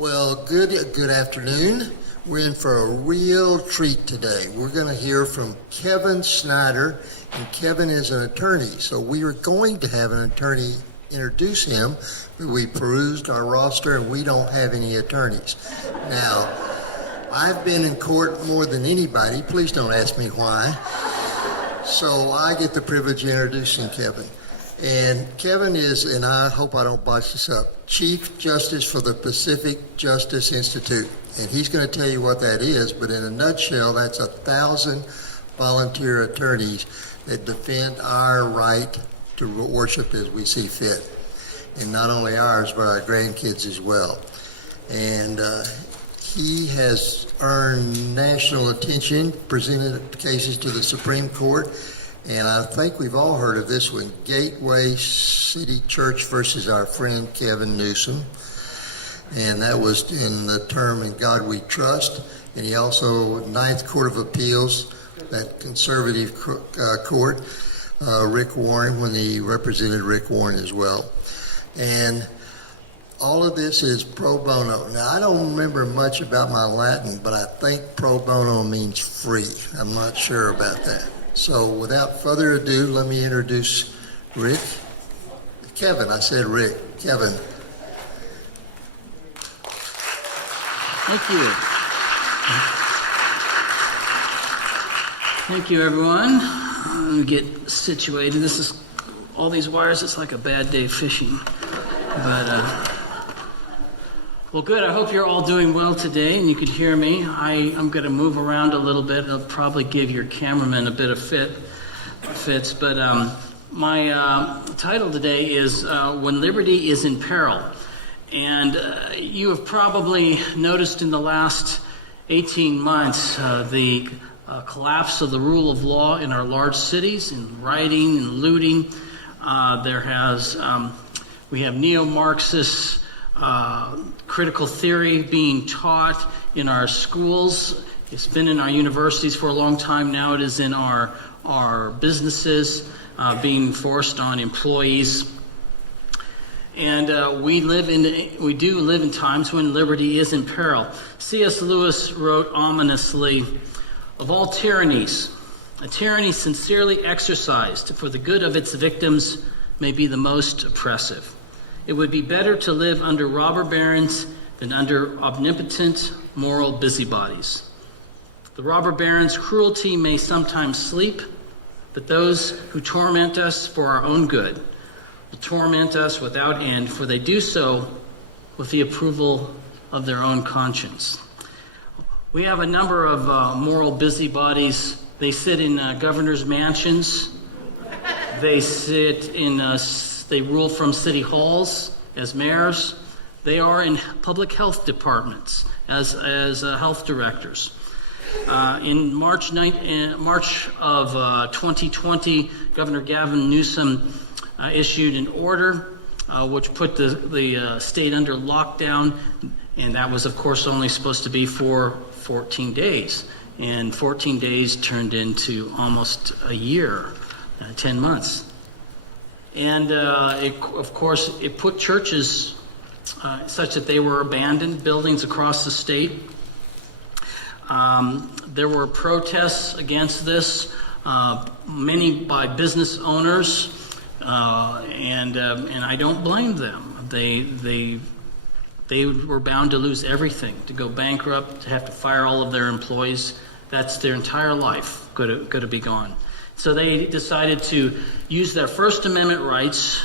Well, good afternoon. We're in for a real treat today. We're going to hear from Kevin Snider, and Kevin is an attorney. So we were going to have an attorney introduce him, but we perused our roster and we don't have any attorneys. Now, I've been in court more than anybody. Please don't ask me why. So I get the privilege of introducing Kevin. And Kevin is, and I hope I don't botch this up, Chief Justice for the Pacific Justice Institute. And he's going to tell you what that is, but in a nutshell, that's 1,000 volunteer attorneys that defend our right to worship as we see fit. And not only ours, but our grandkids as well. And he has earned national attention, presented cases to the Supreme Court, and I think we've all heard of this one, Gateway City Church versus our friend Kevin Newsom. And that was in the term In God We Trust. And he also, Ninth Court of Appeals, that conservative court, Rick Warren, when he represented Rick Warren as well. And all of this is pro bono. Now, I don't remember much about my Latin, but I think pro bono means free. I'm not sure about that. So without further ado, let me introduce Kevin. I said Rick. Kevin. Thank you. Thank you, everyone. Let me get situated. This is all these wires. It's like a bad day fishing. But well, good. I hope you're all doing well today, and you could hear me. I'm going to move around a little bit. It'll probably give your cameraman a bit of fits. But my title today is When Liberty is in Peril. And you have probably noticed in the last 18 months the collapse of the rule of law in our large cities, in rioting and looting. We have neo-Marxist critical theory being taught in our schools. It's been in our universities for a long time now. It is in our businesses being forced on employees. And we do live in times when liberty is in peril. C.S. Lewis wrote ominously, "Of all tyrannies, a tyranny sincerely exercised for the good of its victims may be the most oppressive. It would be better to live under robber barons than under omnipotent moral busybodies. The robber baron's cruelty may sometimes sleep, but those who torment us for our own good will torment us without end, for they do so with the approval of their own conscience." We have a number of moral busybodies. They sit in governors' mansions. They rule from city halls as mayors. They are in public health departments as health directors. In March of 2020, Governor Gavin Newsom issued an order which put the state under lockdown, and that was, of course, only supposed to be for 14 days. And 14 days turned into almost a year, 10 months. And it put churches such that they were abandoned, buildings across the state. There were protests against this, many by business owners, and I don't blame them. They were bound to lose everything, to go bankrupt, to have to fire all of their employees. That's their entire life going to be gone. So they decided to use their First Amendment rights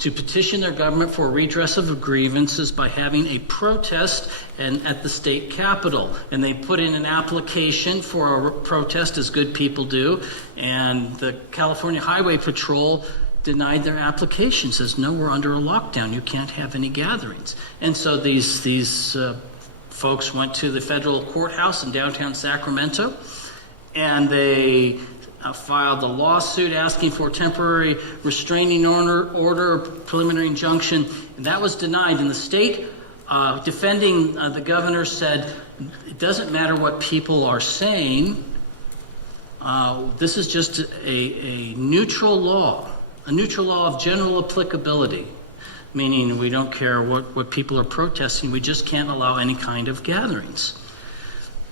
to petition their government for redress of grievances by having a protest at the state capitol. And they put in an application for a protest, as good people do, and the California Highway Patrol denied their application, says, no, we're under a lockdown, you can't have any gatherings. And so these folks went to the federal courthouse in downtown Sacramento, and they filed a lawsuit asking for a temporary restraining order, preliminary injunction, and that was denied. And the state, defending the governor, said, it doesn't matter what people are saying, this is just a neutral law of general applicability. meaning we don't care what people are protesting, we just can't allow any kind of gatherings.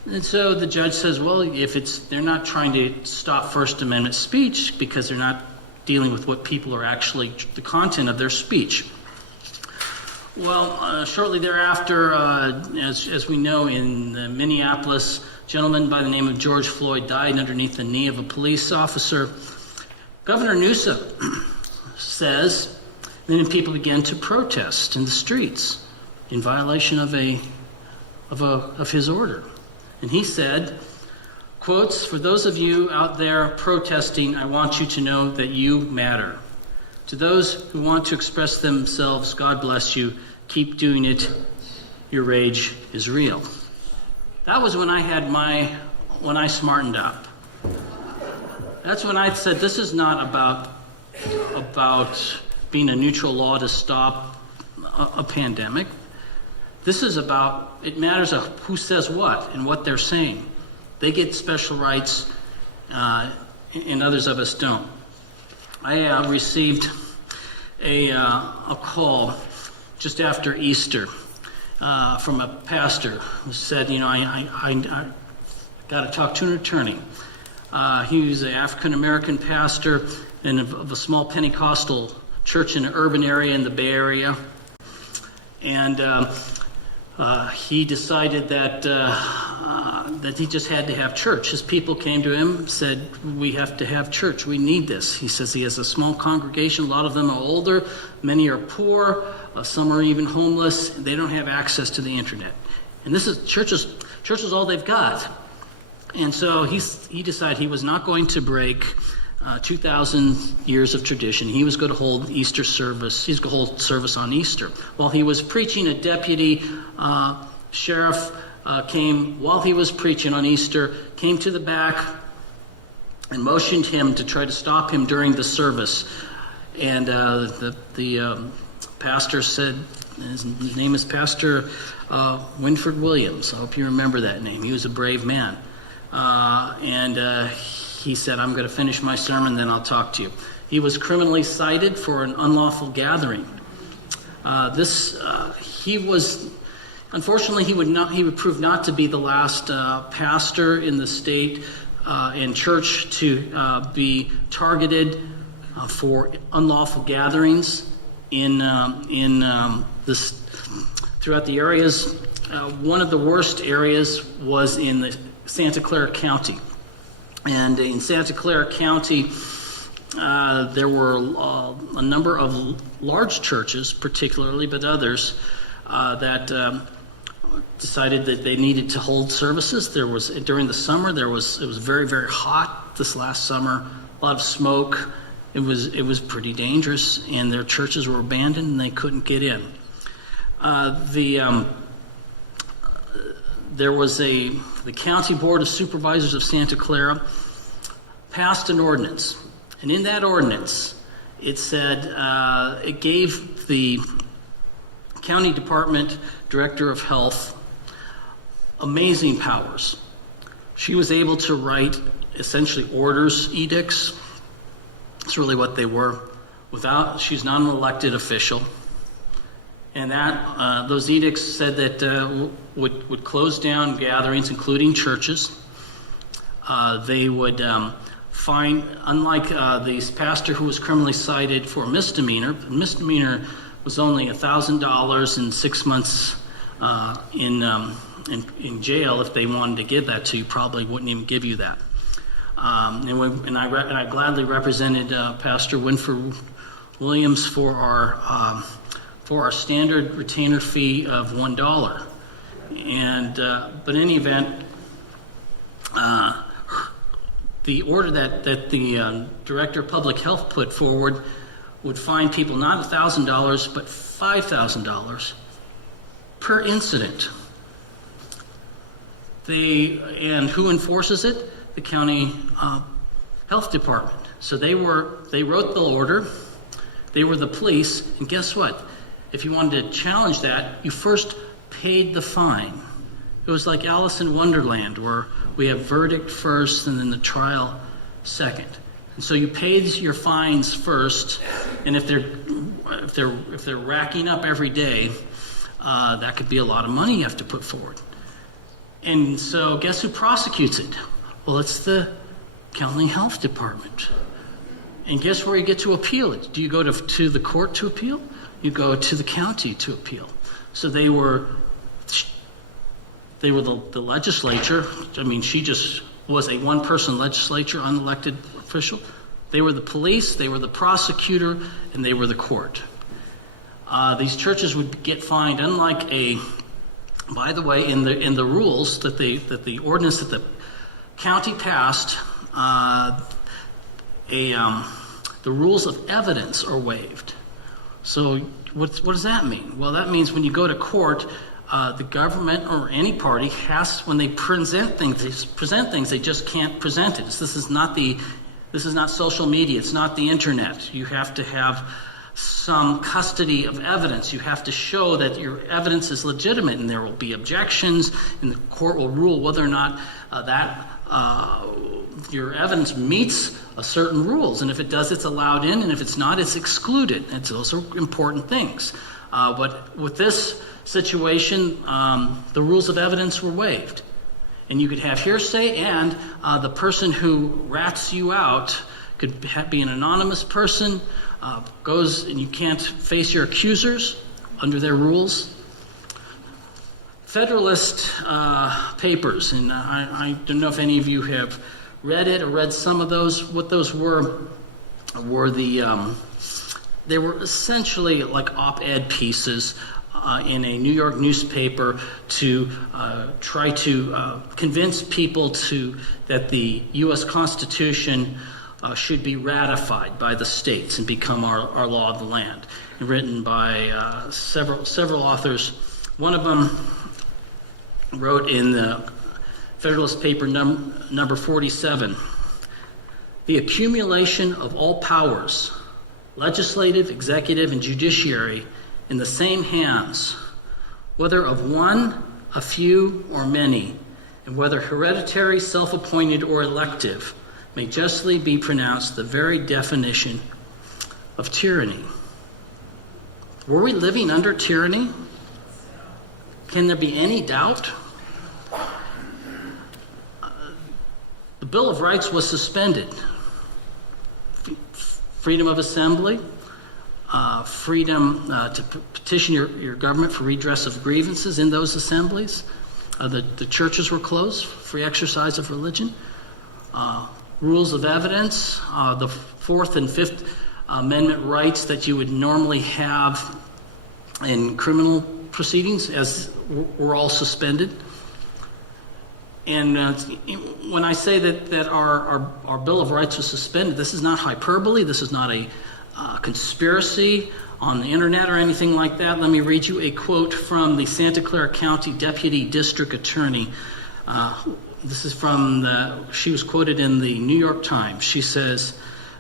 And so the judge says, well, if they're not trying to stop First Amendment speech because they're not dealing with what people are actually, the content of their speech. Well, shortly thereafter, as we know, in Minneapolis, a gentleman by the name of George Floyd died underneath the knee of a police officer. Governor Newsom says, then people began to protest in the streets in violation of his order. And he said, quotes, "For those of you out there protesting, I want you to know that you matter. To those who want to express themselves, God bless you. Keep doing it. Your rage is real." That was when I smartened up. That's when I said, this is not about being a neutral law to stop a pandemic. This is about, it matters of who says what and what they're saying. They get special rights, and others of us don't. I received a call just after Easter from a pastor who said, I got to talk to an attorney. He was an African-American pastor of a small Pentecostal church in an urban area in the Bay Area. And he decided that he just had to have church. His people came to him, said, we have to have church. We need this. He says he has a small congregation. A lot of them are older. Many are poor. Some are even homeless. They don't have access to the internet. And this is church is all they've got. And so he decided he was not going to break 2,000 years of tradition. He was going to hold Easter service. He's going to hold service on Easter. While he was preaching, a deputy sheriff came while he was preaching on Easter, came to the back and motioned him to try to stop him during the service. And the pastor said, his name is Pastor Winford Williams. I hope you remember that name. He was a brave man. He said, I'm going to finish my sermon, then I'll talk to you. He was criminally cited for an unlawful gathering. Unfortunately, he would prove not to be the last pastor in the state and church to be targeted for unlawful gatherings throughout the areas. One of the worst areas was in the Santa Clara County. And in Santa Clara County, there were a number of large churches, particularly, but others, that decided that they needed to hold services. During the summer, it was very, very hot this last summer, a lot of smoke. It was pretty dangerous, and their churches were abandoned, and they couldn't get in. The County Board of Supervisors of Santa Clara passed an ordinance. And in that ordinance, it said, it gave the County Department Director of Health amazing powers. She was able to write essentially orders, edicts. That's really what they were. She's not an elected official. And those edicts said that would close down gatherings, including churches. They would fine, unlike the pastor who was criminally cited for misdemeanor. Misdemeanor was only $1,000 and 6 months in jail. If they wanted to give that to you, probably wouldn't even give you that. And I gladly represented Pastor Winford Williams for our standard retainer fee of $1. But in any event, the order that the Director of Public Health put forward would fine people not $1,000 but $5,000 per incident. And who enforces it? The county health department. So they wrote the order. They were the police, and guess what? If you wanted to challenge that, you first paid the fine. It was like Alice in Wonderland, where we have verdict first and then the trial second. And so you paid your fines first, and if they're if they're racking up every day, that could be a lot of money you have to put forward. And so guess who prosecutes it? Well, it's the county health department. And guess where you get to appeal it? Do you go to the court to appeal? You go to the county to appeal. So they were the legislature. I mean, she just was a one-person legislature, unelected official. They were the police, they were the prosecutor, and they were the court. These churches would get fined, by the way, in the rules that the ordinance that the county passed, the rules of evidence are waived. So what does that mean? Well, that means when you go to court, the government or any party has, when they present things, they just can't present it. This is not social media. It's not the internet. You have to have some custody of evidence. You have to show that your evidence is legitimate, and there will be objections, and the court will rule whether or not your evidence meets certain rules. And if it does, it's allowed in, and if it's not, it's excluded. And those are important things. But with this situation, the rules of evidence were waived. And you could have hearsay, and the person who rats you out could be an anonymous person, goes and you can't face your accusers under their rules. Federalist papers, and I don't know if any of you have read it or read some of those. What those were they were essentially like op-ed pieces in a New York newspaper to try to convince people that the U.S. Constitution should be ratified by the states and become our law of the land. And written by several authors. One of them wrote in the Federalist paper number 47, "The accumulation of all powers, legislative, executive, and judiciary, in the same hands, whether of one, a few, or many, and whether hereditary, self-appointed, or elective, may justly be pronounced the very definition of tyranny." Were we living under tyranny? Can there be any doubt? The Bill of Rights was suspended. Freedom of assembly, freedom to petition your government for redress of grievances in those assemblies. The churches were closed, free exercise of religion. Rules of evidence, the Fourth and Fifth Amendment rights that you would normally have in criminal proceedings were all suspended. And when I say that our Bill of Rights was suspended, this is not hyperbole. This is not a conspiracy on the internet or anything like that. Let me read you a quote from the Santa Clara County Deputy District Attorney. This is she was quoted in the New York Times. She says,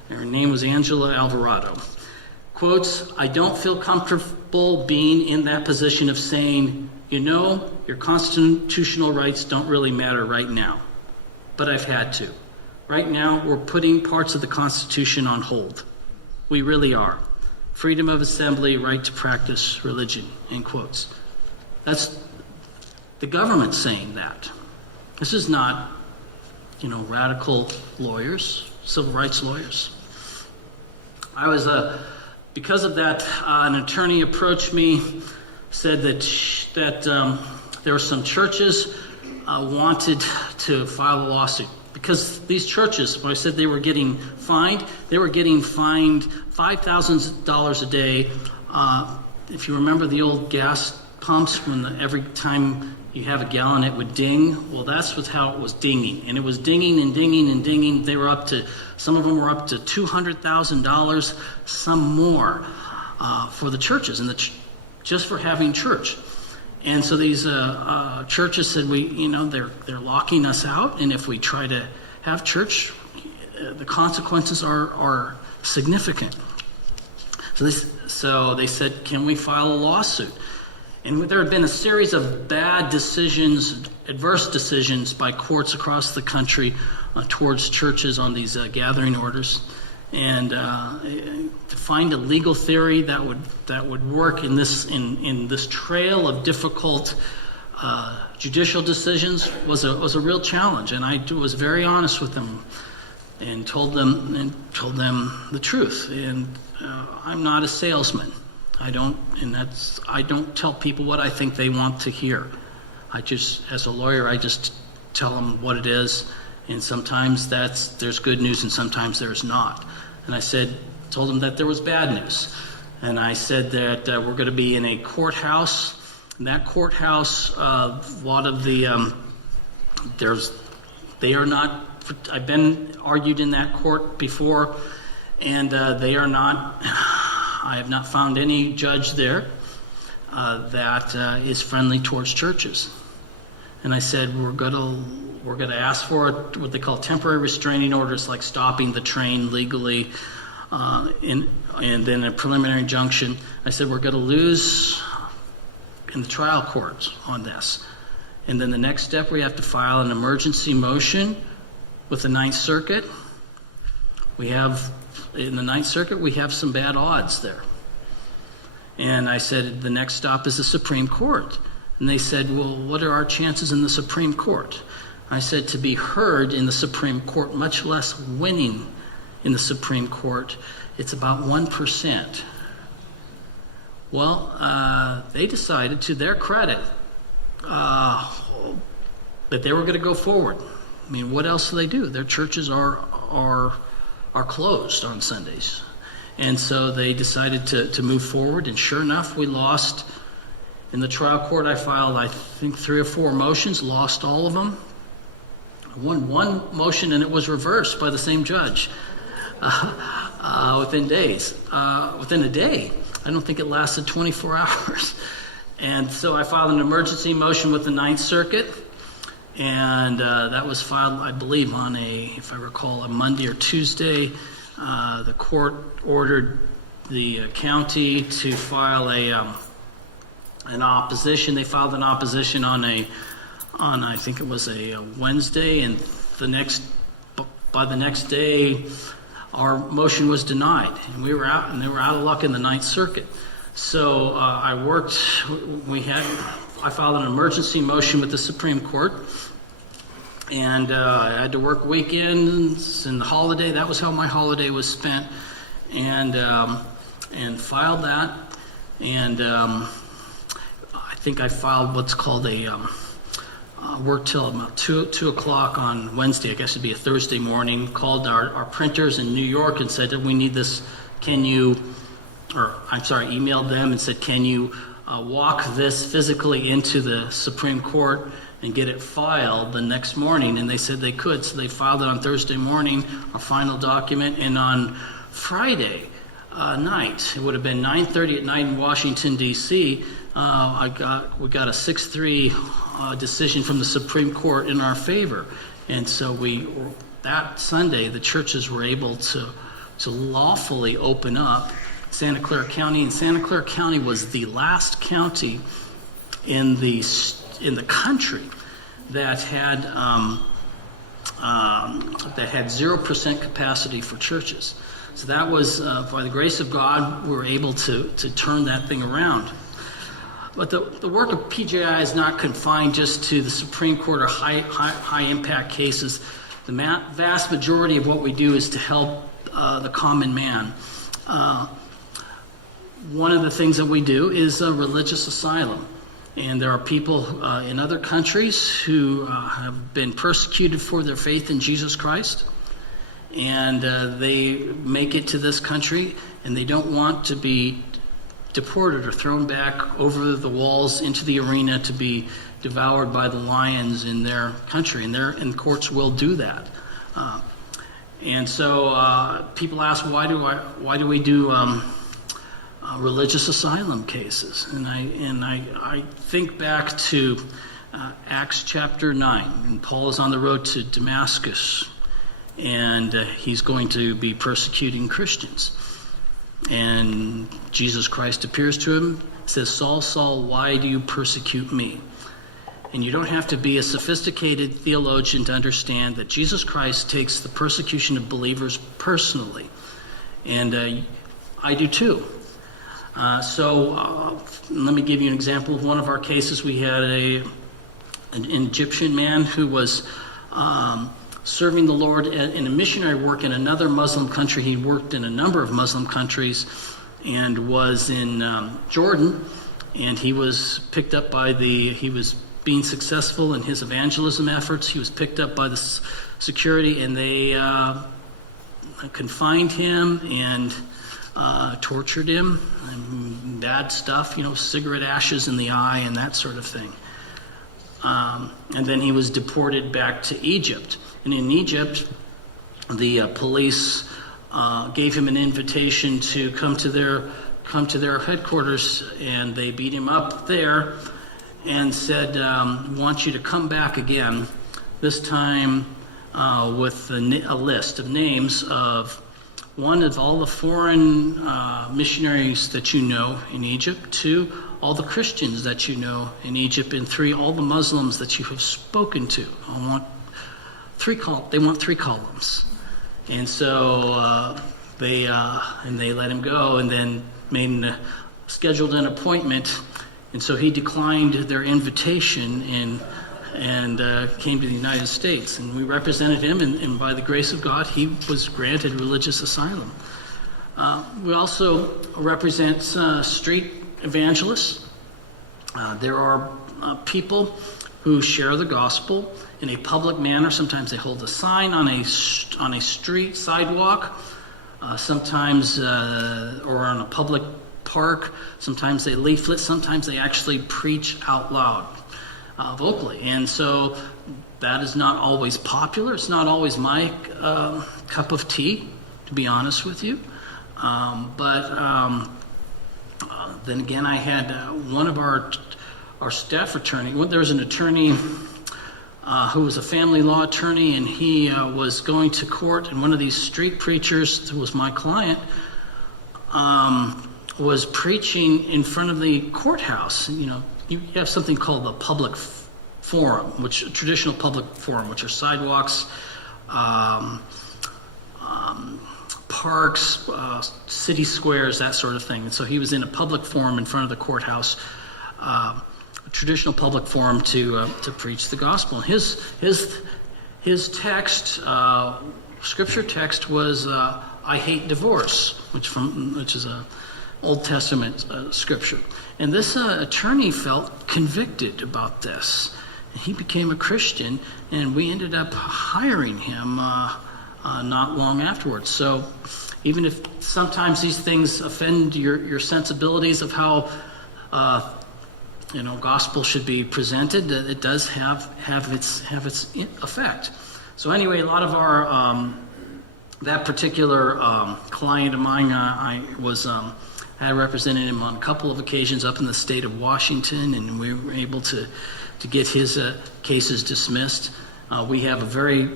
her name was Angela Alvarado, quotes, "I don't feel comfortable being in that position of saying, your constitutional rights don't really matter right now. But I've had to. Right now, we're putting parts of the Constitution on hold. We really are. Freedom of assembly, right to practice religion," end quotes. That's the government saying that. This is not, radical lawyers, civil rights lawyers. Because of that, an attorney approached me, said that there were some churches wanted to file a lawsuit because these churches, when I said they were getting fined $5,000 a day. If you remember the old gas pumps, when every time you have a gallon it would ding, well, that's how it was dinging, and it was dinging and dinging and dinging. Some of them were up to $200,000, some more for the churches and just for having church. And so these churches said, they're locking us out, and if we try to have church, the consequences are significant. So they said, can we file a lawsuit? And there had been a series of bad decisions, adverse decisions by courts across the country towards churches on these gathering orders. and to find a legal theory that would work in this trail of difficult judicial decisions was a real challenge. And I was very honest with them and told them the truth. And I'm not a salesman. I don't tell people what I think they want to hear. As a lawyer, I just tell them what it is, and sometimes there's good news and sometimes there's not. And I told them that there was bad news. And I said that we're going to be in a courthouse. And that courthouse, a lot of they are not, I've been argued in that court before, and they are not, I have not found any judge there that is friendly towards churches. And I said, we're going to ask for what they call temporary restraining orders, like stopping the train legally, and then a preliminary injunction. I said, we're going to lose in the trial courts on this. And then the next step, we have to file an emergency motion with the Ninth Circuit. In the Ninth Circuit, we have some bad odds there. And I said, the next stop is the Supreme Court. And they said, well, what are our chances in the Supreme Court? I said, to be heard in the Supreme Court, much less winning in the Supreme Court, it's about 1%. Well, they decided, to their credit, that they were going to go forward. I mean, what else do they do? Their churches are closed on Sundays. And so they decided to move forward, and sure enough, we lost. In the trial court, I filed, I think, 3 or 4 motions, lost all of them. I won one motion, and it was reversed by the same judge within days. Within a day. I don't think it lasted 24 hours. And so I filed an emergency motion with the Ninth Circuit, and that was filed, I believe, on if I recall, a Monday or Tuesday. The court ordered the county to file an opposition. They filed an opposition on I think it was a Wednesday, and by the next day, our motion was denied, and we were out, and they were out of luck in the Ninth Circuit. So I filed an emergency motion with the Supreme Court, and I had to work weekends and the holiday. That was how my holiday was spent, and filed that, and I think I filed what's called worked till about 2 o'clock on Wednesday. I guess it'd be a Thursday morning. Called our printers in New York and said that we need this. Emailed them and said, can you walk this physically into the Supreme Court and get it filed the next morning? And they said they could. So they filed it on Thursday morning, our final document, and on Friday night, it would have been 9:30 at night in Washington, D.C., we got a 6-3 decision from the Supreme Court in our favor. And so that Sunday, the churches were able to lawfully open up Santa Clara County. And Santa Clara County was the last county in the country that had 0% capacity for churches. So that was, by the grace of God, we were able to turn that thing around. But the work of PJI is not confined just to the Supreme Court or high impact cases. The vast majority of what we do is to help the common man. One of the things that we do is a religious asylum. And there are people in other countries who have been persecuted for their faith in Jesus Christ. And they make it to this country, and they don't want to be deported or thrown back over the walls into the arena to be devoured by the lions in their country. And courts will do that. And so people ask, why do we do religious asylum cases? And I think back to Acts chapter 9, and Paul is on the road to Damascus, and he's going to be persecuting Christians. And Jesus Christ appears to him, says, Saul, Saul, why do you persecute me? And you don't have to be a sophisticated theologian to understand that Jesus Christ takes the persecution of believers personally. and I do too. So let me give you an example of one of our cases. We had an Egyptian man who was serving the Lord in a missionary work in another Muslim country. He worked in a number of Muslim countries and was in Jordan, and he was picked up by he was being successful in his evangelism efforts. He was picked up by the security, and they confined him and tortured him, and bad stuff, cigarette ashes in the eye and that sort of thing. And then he was deported back to Egypt. And in Egypt, the police gave him an invitation to come to their headquarters, and they beat him up there and said, "We want you to come back again, this time with a list of names of one of all the foreign missionaries that you know in Egypt, two, all the Christians that you know in Egypt, and three, all the Muslims that you have spoken to. They want three columns." And so they let him go, and then scheduled an appointment. And so he declined their invitation and came to the United States. And we represented him, and by the grace of God, he was granted religious asylum. We also represent street evangelists. There are people who share the gospel in a public manner. Sometimes they hold a sign on a street sidewalk, sometimes or on a public park. Sometimes they leaflet. Sometimes they actually preach out loud, vocally. And so that is not always popular. It's not always my cup of tea, to be honest with you. But then again, I had one of our staff attorney. There was an attorney who was a family law attorney, and he was going to court, and one of these street preachers, who was my client, was preaching in front of the courthouse. You have something called the public forum, a traditional public forum, which are sidewalks, parks, city squares, that sort of thing. And so he was in a public forum in front of the courthouse, a traditional public forum to preach the gospel. And his text, scripture text, was "I hate divorce," which is a Old Testament scripture. And this attorney felt convicted about this. He became a Christian, and we ended up hiring him not long afterwards. So even if sometimes these things offend your sensibilities of how gospel should be presented, it does have its effect. So anyway, a lot of our that particular client of mine, I represented him on a couple of occasions up in the state of Washington, and we were able to get his cases dismissed. We have a very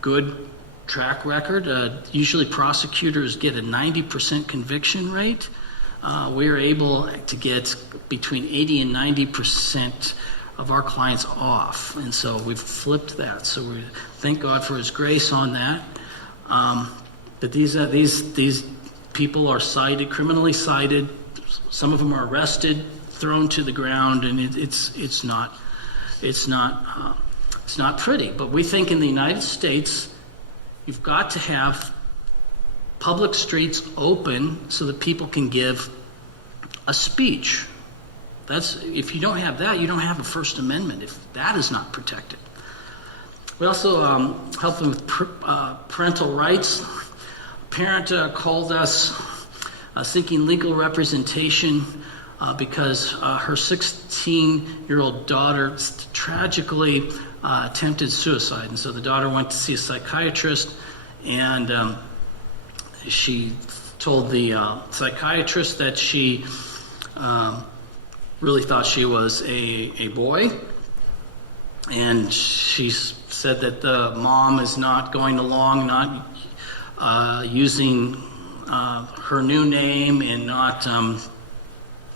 good track record. Usually prosecutors get a 90% conviction rate. We are able to get between 80 and 90% of our clients off, and so we've flipped that. So we thank God for His grace on that. But these people are cited, criminally cited. Some of them are arrested, thrown to the ground, and it's not pretty. But we think in the United States, you've got to have public streets open so that people can give a speech. If you don't have that, you don't have a First Amendment, if that is not protected. We also help them with parental rights. A parent called us seeking legal representation because her 16-year-old daughter tragically attempted suicide. And so the daughter went to see a psychiatrist, and she told the psychiatrist that she really thought she was a boy. And she said that the mom is not going along, not using her new name, and not and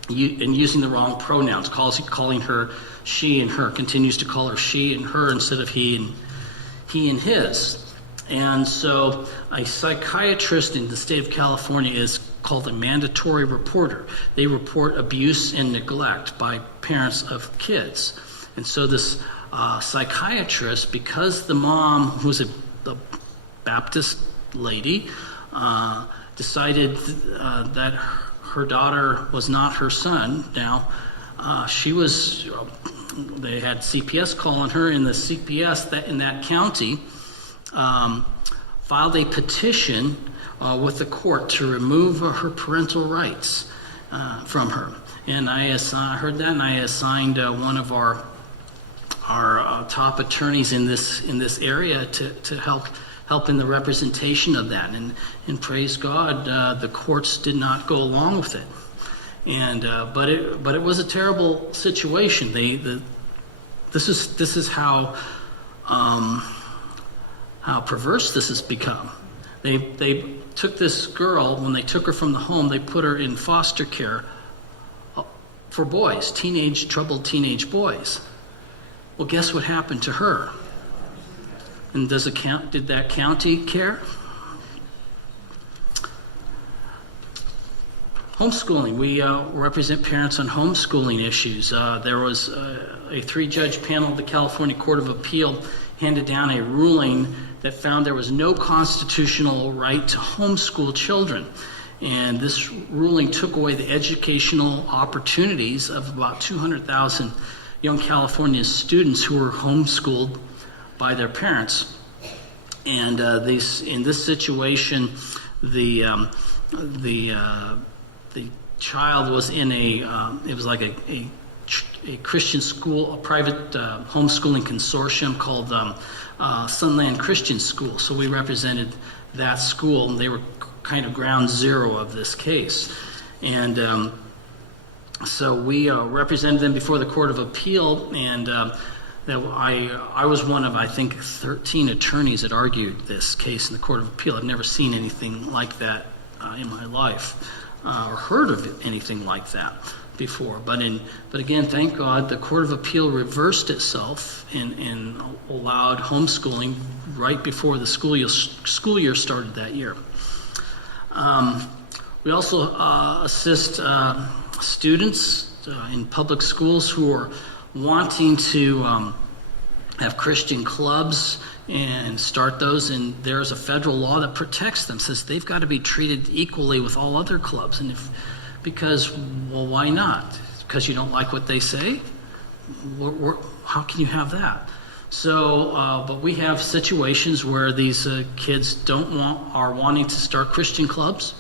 using the wrong pronouns, calling her she and her, continues to call her she and her instead of he and his. And so a psychiatrist in the state of California is called a mandatory reporter. They report abuse and neglect by parents of kids. And so this psychiatrist, because the mom, who's a Baptist lady, decided that her daughter was not her son. Now, they had CPS call on her, and the CPS in that county filed a petition with the court to remove her parental rights from her. And I heard that, and I assigned one of our top attorneys in this area to help in the representation of that. And praise God, the courts did not go along with it. And but it was a terrible situation. This is how perverse this has become. They took this girl, when they took her from the home, they put her in foster care for boys, troubled teenage boys. Well, guess what happened to her? And did that county care? Homeschooling. We represent parents on homeschooling issues. There was a 3-judge panel of the California Court of Appeal handed down a ruling that found there was no constitutional right to homeschool children. And this ruling took away the educational opportunities of about 200,000 young California students who were homeschooled by their parents. And in this situation, the child was in it was like a Christian school, a private homeschooling consortium called Sunland Christian School. So we represented that school, and they were kind of ground zero of this case. And so we represented them before the Court of Appeal, and I was one of, I think, 13 attorneys that argued this case in the Court of Appeal. I've never seen anything like that in my life, or heard of anything like that before. But again, thank God, the Court of Appeal reversed itself and allowed homeschooling right before the school year started that year. We also assist students in public schools who are wanting to have Christian clubs and start those, and there's a federal law that protects them, says they've got to be treated equally with all other clubs. And well, why not? Because you don't like what they say? How can you have that? So, but we have situations where these kids are wanting to start Christian clubs,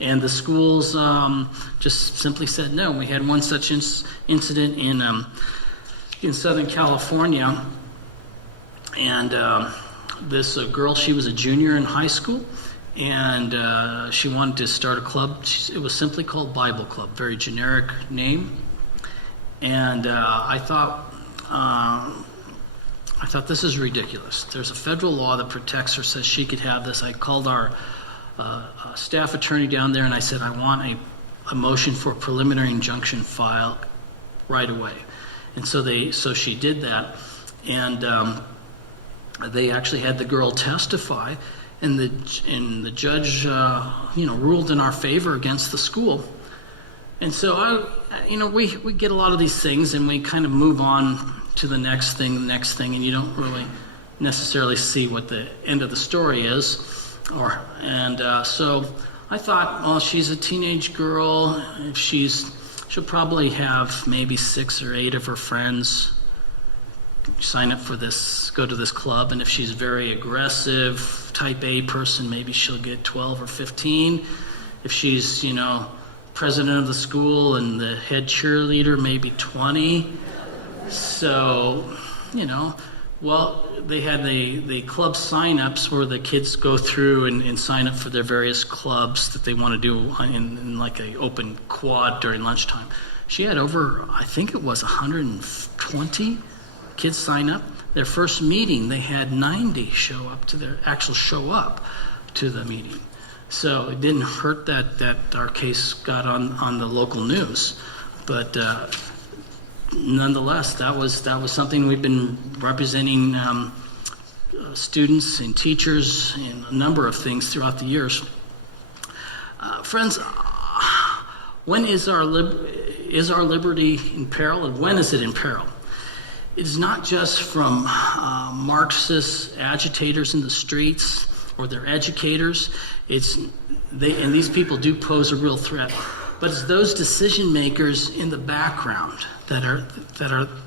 and the schools just simply said no. We had one such incident in Southern California, and this girl, she was a junior in high school, and she wanted to start a club. It was simply called Bible Club, very generic name. And I thought this is ridiculous. There's a federal law that protects her, says she could have this. I called our staff attorney down there, and I said, I want a motion for a preliminary injunction filed right away. And so she did that, and they actually had the girl testify, and the judge ruled in our favor against the school. And so we get a lot of these things, and we kind of move on to the next thing, and you don't really necessarily see what the end of the story is. So I thought, well, she's a teenage girl. If she'll probably have maybe 6 or 8 of her friends sign up for this, go to this club, and if she's very aggressive, type A person, maybe she'll get 12 or 15. If she's, president of the school and the head cheerleader, maybe 20. So, well, they had the club sign-ups where the kids go through and sign up for their various clubs that they want to do in like an open quad during lunchtime. She had over, I think it was 120 kids sign up. Their first meeting, they had 90 show up to the meeting. So it didn't hurt that our case got on the local news, but nonetheless, that was something we've been representing students and teachers and a number of things throughout the years. Friends, when is our liberty in peril, and when is it in peril? It is not just from Marxist agitators in the streets or their educators. And these people do pose a real threat. But it's those decision makers in the background that are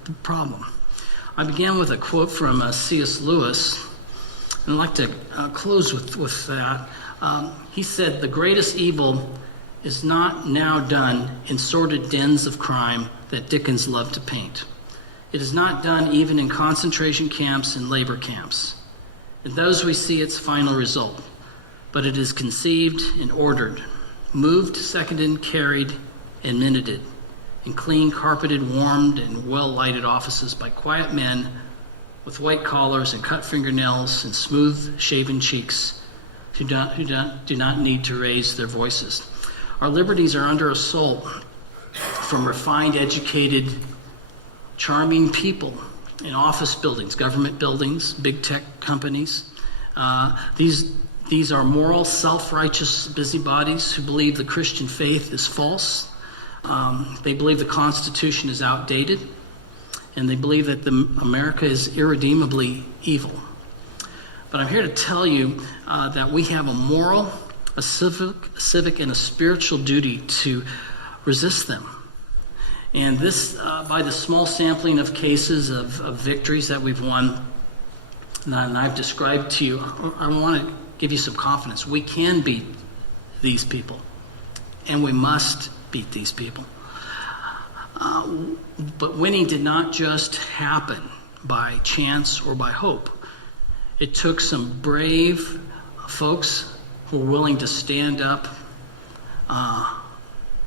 the problem. I began with a quote from C.S. Lewis, and I'd like to close with that. He said, "The greatest evil is not now done in sordid dens of crime that Dickens loved to paint. It is not done even in concentration camps and labor camps. In those we see its final result, but it is conceived and ordered, moved, seconded, carried, and minuted, in clean, carpeted, warmed, and well-lighted offices by quiet men with white collars and cut fingernails and smooth-shaven cheeks who do not need to raise their voices. Our liberties are under assault from refined, educated, charming people in office buildings, government buildings, big tech companies. These are moral, self-righteous busybodies who believe the Christian faith is false. They believe the Constitution is outdated, and they believe that America is irredeemably evil. But I'm here to tell you that we have a moral, a civic, and a spiritual duty to resist them. And this, by the small sampling of cases of victories that we've won, and I've described to you, I want to give you some confidence. We can beat these people, and we must beat these people. But winning did not just happen by chance or by hope. It took some brave folks who were willing to stand up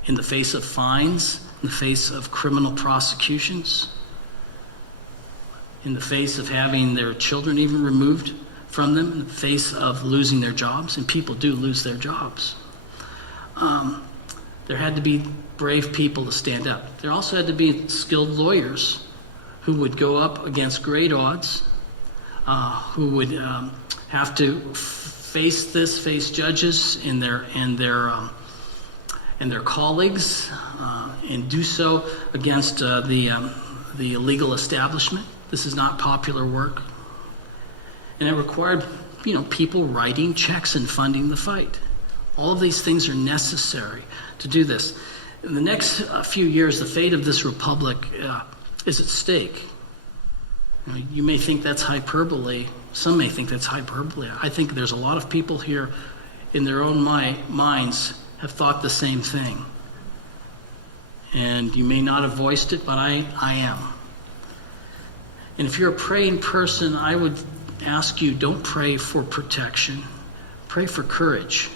in the face of fines, in the face of criminal prosecutions, in the face of having their children even removed from them, in the face of losing their jobs, and people do lose their jobs. There had to be brave people to stand up. There also had to be skilled lawyers who would go up against great odds, who would have to face judges and their colleagues, and do so against the legal establishment. This is not popular work, and it required people writing checks and funding the fight. All of these things are necessary to do this. In the next few years, the fate of this republic is at stake. You may think that's hyperbole. Some may think that's hyperbole. I think there's a lot of people here in their own minds have thought the same thing. And you may not have voiced it, but I am. And if you're a praying person, I would ask you, don't pray for protection. Pray for courage.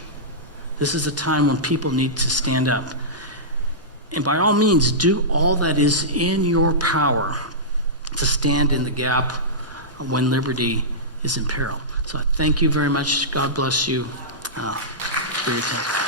This is a time when people need to stand up. And by all means, do all that is in your power to stand in the gap when liberty is in peril. So thank you very much. God bless you for your time.